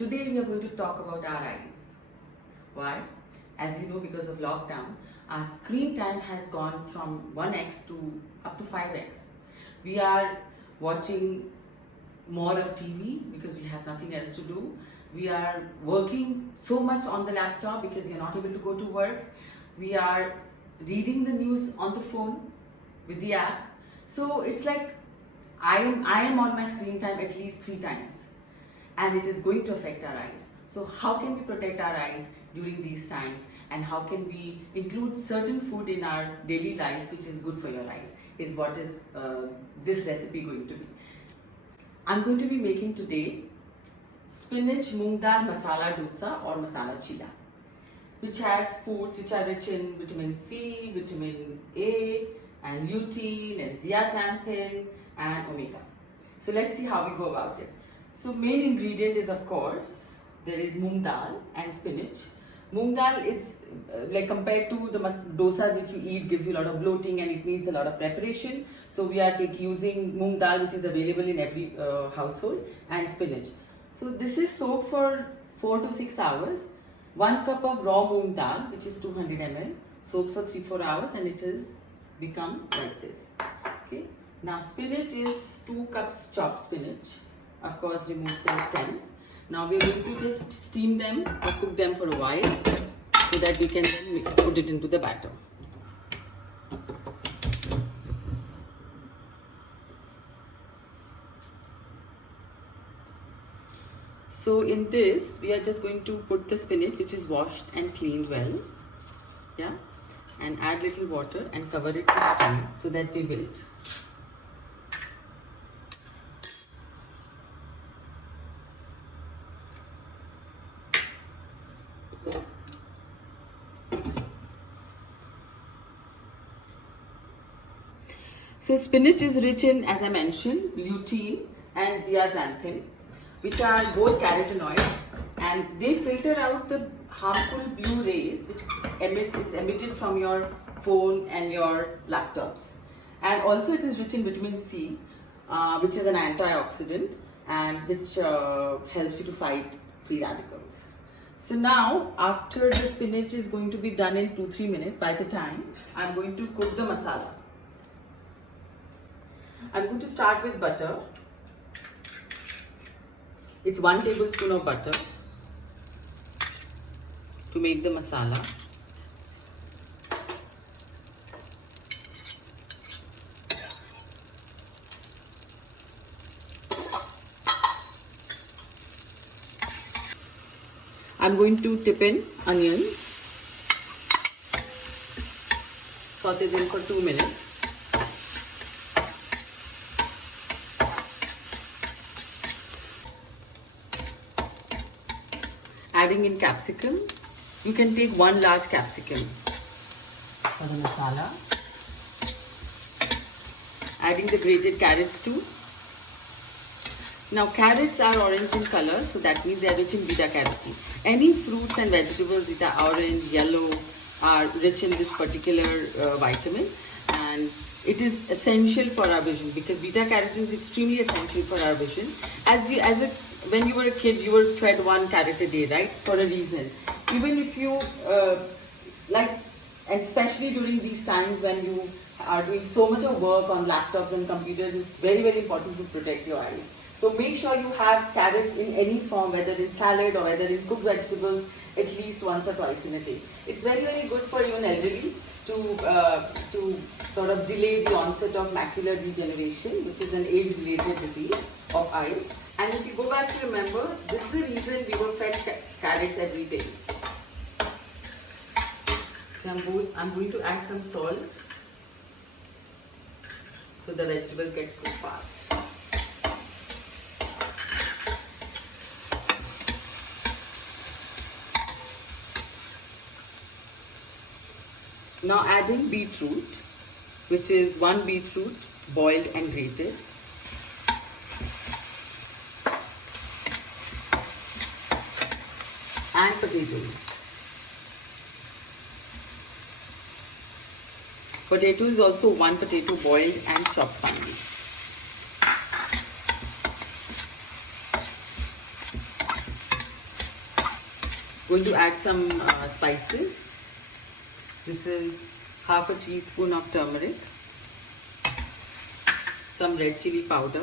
Today we are going to talk about our eyes. Why? As you know, because of lockdown, our screen time has gone from 1x to up to 5x. We are watching more of TV because we have nothing else to do. We are working so much on the laptop because you're not able to go to work. We are reading the news on the phone with the app. So it's like I am on my screen time at least 3 times. And it is going to affect our eyes. So how can we protect our eyes during these times, and how can we include certain food in our daily life which is good for your eyes, is what is this recipe going to be. I'm going to be making today Spinach Moong Dal Masala Dosa or Masala Chilla, which has foods which are rich in vitamin C, vitamin A and lutein and zeaxanthin and omega. So let's see how we go about it. So main ingredient is, of course, there is moong dal and spinach. Moong dal is like compared to the dosa which you eat gives you a lot of bloating and it needs a lot of preparation. So we are using moong dal which is available in every household, and spinach. So this is soaked for 4 to 6 hours. 1 cup of raw moong dal, which is 200 ml, soaked for 3-4 hours, and it has become like this. Okay. Now spinach is 2 cups chopped spinach. Of course, remove the stems. Now we are going to just steam them or cook them for a while so that we can then put it into the batter. So in this, we are just going to put the spinach which is washed and cleaned well, yeah, and add little water and cover it with steam so that they wilt. So spinach is rich in, as I mentioned, lutein and zeaxanthin, which are both carotenoids, and they filter out the harmful blue rays which is emitted from your phone and your laptops. And also it is rich in vitamin C, which is an antioxidant and which helps you to fight free radicals. So now, after the spinach is going to be done in 2-3 minutes, by the time I'm going to cook the masala. I'm going to start with butter. It's 1 tablespoon of butter to make the masala. I'm going to tip in onions, saute them for 2 minutes. Adding in capsicum. You can take 1 large capsicum for the masala. Adding the grated carrots too. Now carrots are orange in color, so that means they are rich in beta carotene. Any fruits and vegetables which are orange, yellow are rich in this particular vitamin, and it is essential for our vision because beta carotene is extremely essential for our vision. When you were a kid, you were fed 1 carrot a day, right? For a reason. Even if you and especially during these times when you are doing so much of work on laptops and computers, it's very, very important to protect your eyes. So make sure you have carrot in any form, whether in salad or whether in cooked vegetables, at least once or twice in a day. It's very, very good for you and elderly to sort of delay the onset of macular degeneration, which is an age-related disease of eyes. And if you go back to remember, this is the reason we were fed carrots every day. So I'm going to add some salt so the vegetable gets cooked fast. Now adding beetroot, which is 1 beetroot boiled and grated. And potatoes. Potato is also 1 potato boiled and chopped finely. Going to add some spices. This is half a teaspoon of turmeric, some red chilli powder.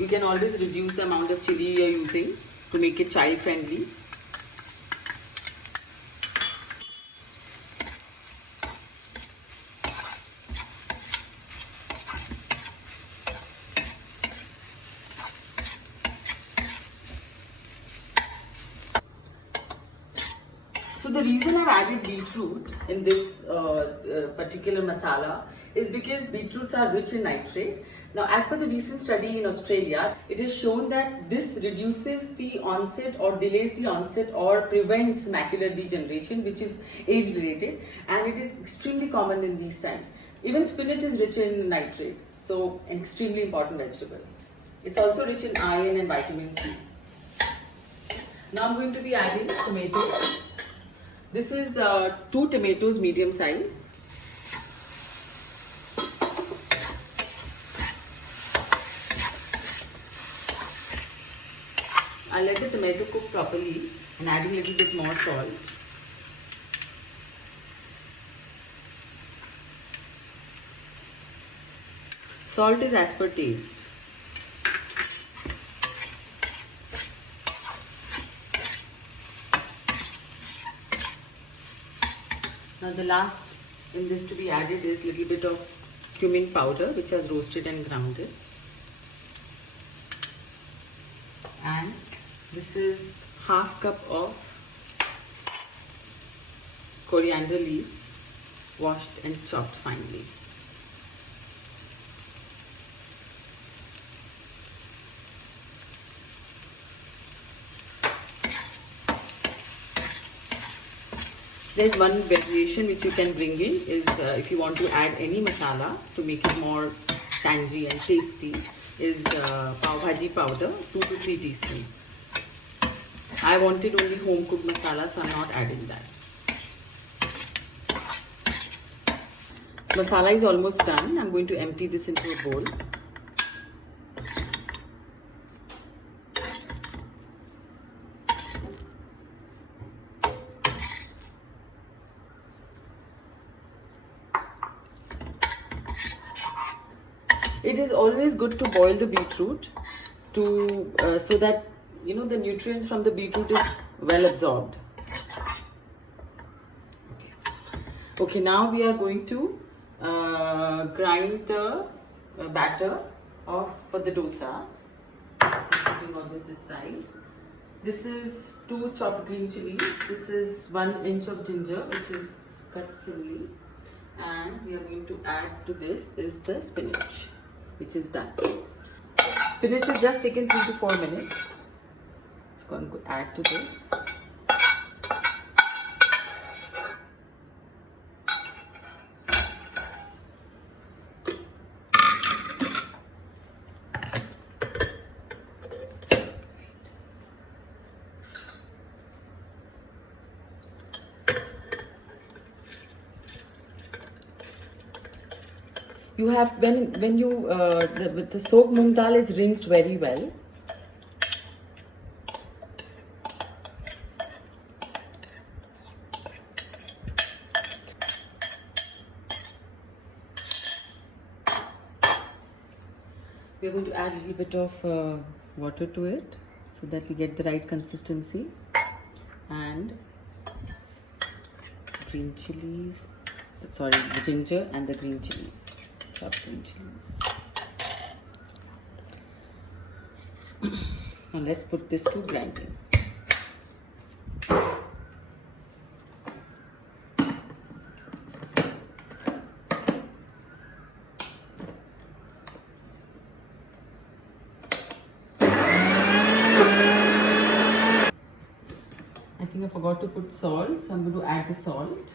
You can always reduce the amount of chilli you are using to make it child friendly. So the reason I've added beetroot in this particular masala is because beetroots are rich in nitrate. Now, as per the recent study in Australia, it is shown that this reduces the onset or delays the onset or prevents macular degeneration, which is age related, and it is extremely common in these times. Even spinach is rich in nitrate, so an extremely important vegetable. It's also rich in iron and vitamin C. Now I'm going to be adding tomatoes. This is 2 tomatoes, medium size. I'll let the tomato cook properly and adding a little bit more salt. Salt is as per taste. Now the last in this to be added is little bit of cumin powder, which has roasted and grounded. And this is half cup of coriander leaves, washed and chopped finely. There's one variation which you can bring in is if you want to add any masala to make it more tangy and tasty is pav bhaji powder, 2 to 3 teaspoons. I wanted only home cooked masala, so I'm not adding that. Masala is almost done. I'm going to empty this into a bowl. It is always good to boil the beetroot to so that the nutrients from the beetroot is well absorbed. Okay, now we are going to grind the batter for the dosa. Putting all this side. This is 2 chopped green chillies. This is 1 inch of ginger, which is cut thinly, and we are going to add to this is the spinach, which is done. Spinach is just taken 3 to 4 minutes. I'm going to add to this. You have when you the soaked moong dal is rinsed very well. We are going to add a little bit of water to it so that we get the right consistency, and green chilies. Sorry, the ginger and the green chilies. Chopped green chilies. Now let's put this to grinding. I think I forgot to put salt, so I'm going to add the salt.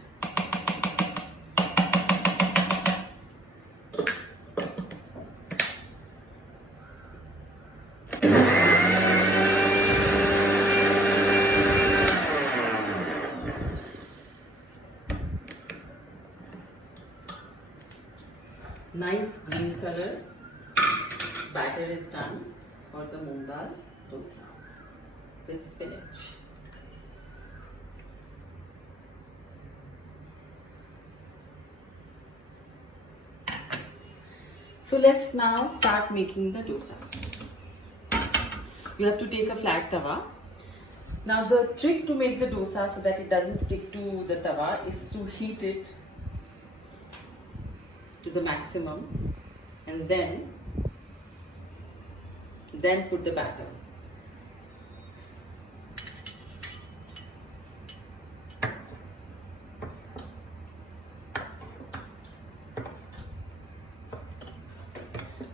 Nice green color batter is done for the Moong Dal Dosa with spinach. So let's now start making the dosa. You have to take a flat tawa. Now the trick to make the dosa so that it doesn't stick to the tawa is to heat it to the maximum and then put the batter.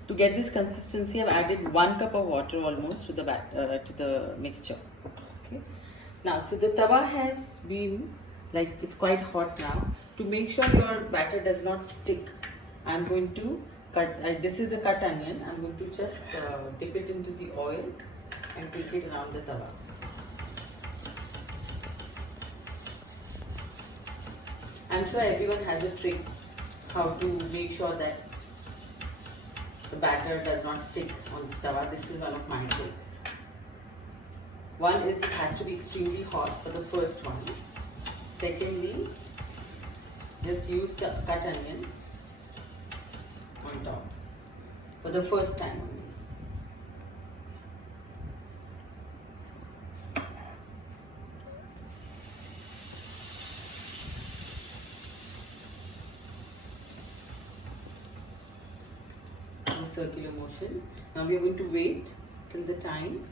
To get this consistency, I've added 1 cup of water almost to the mixture. Okay. Now, so the tawa has been it's quite hot now. To make sure your batter does not stick, I'm going to cut. This is a cut onion. I'm going to just dip it into the oil and take it around the tawa. I'm sure everyone has a trick how to make sure that the batter does not stick on the tawa. This is one of my tricks. One is it has to be extremely hot for the first one. Secondly, just use the cut onion on top for the first time only. Circular motion. Now we are going to wait till the time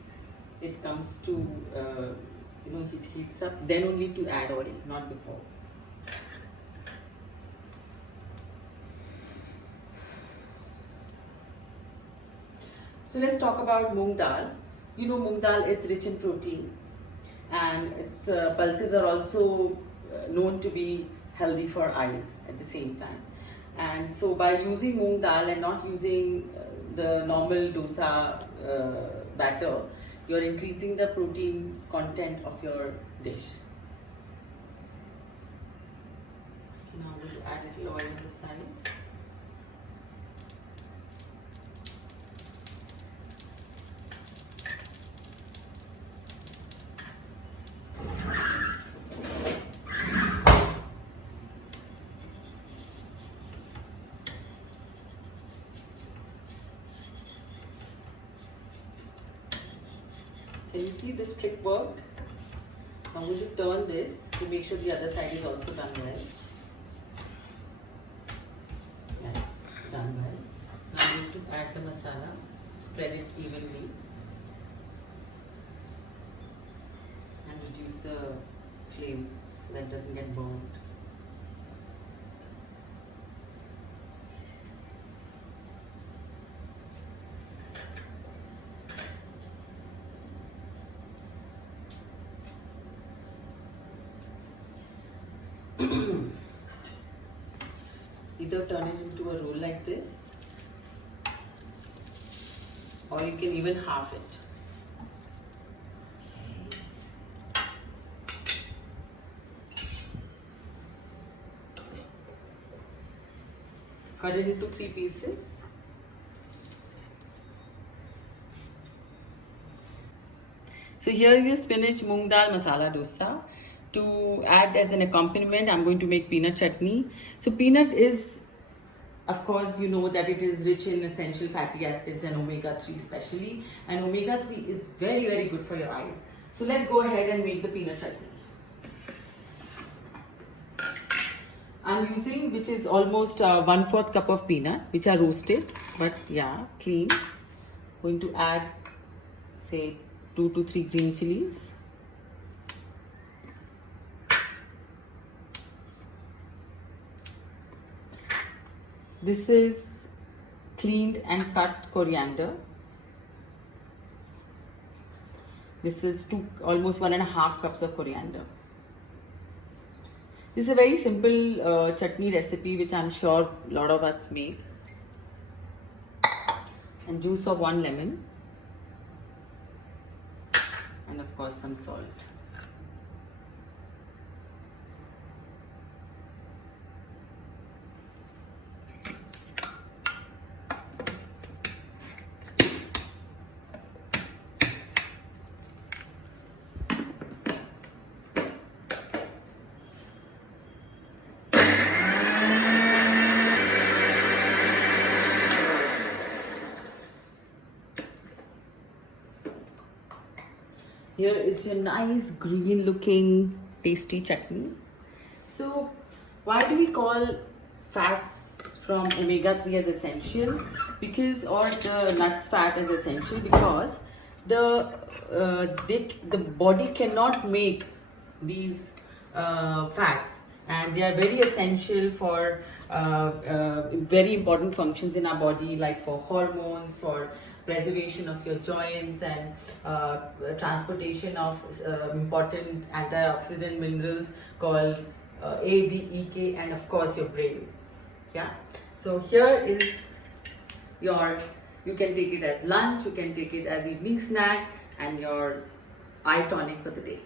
it comes to it heats up, then only to add oil, not before. So let's talk about moong dal. You know, moong dal is rich in protein and its pulses are also known to be healthy for eyes at the same time. And so by using moong dal and not using the normal dosa batter, you're increasing the protein content of your dish. Now I'm going to add a little oil on the side. Can you see this trick worked? I'm going to turn this to make sure the other side is also done well. Yes, done well. Now I'm going to add the masala, spread it evenly and reduce the flame so that it doesn't get burned. Either turn it into a roll like this, or you can even half it. Cut it into 3 pieces. So here is your spinach moong dal masala dosa. To add as an accompaniment, I'm going to make peanut chutney. So peanut is, of course, you know that it is rich in essential fatty acids and omega-3 especially. And omega-3 is very, very good for your eyes. So let's go ahead and make the peanut chutney. I'm using, which is almost 1/4 cup of peanut, which are roasted, but yeah, clean. Going to add, say, 2 to 3 green chillies. This is cleaned and cut coriander. This is almost 1.5 cups of coriander. This is a very simple chutney recipe which I'm sure a lot of us make. And juice of 1 lemon. And of course some salt. Here is your nice green looking tasty chutney. So why do we call fats from omega-3 as essential? Because, or the nuts fat is essential because the body cannot make these fats, and they are very essential for very important functions in our body, like for hormones, for preservation of your joints, and transportation of important antioxidant minerals called A, D, E, K, and of course your brains. Yeah. So here is your, you can take it as lunch, you can take it as evening snack, and your eye tonic for the day.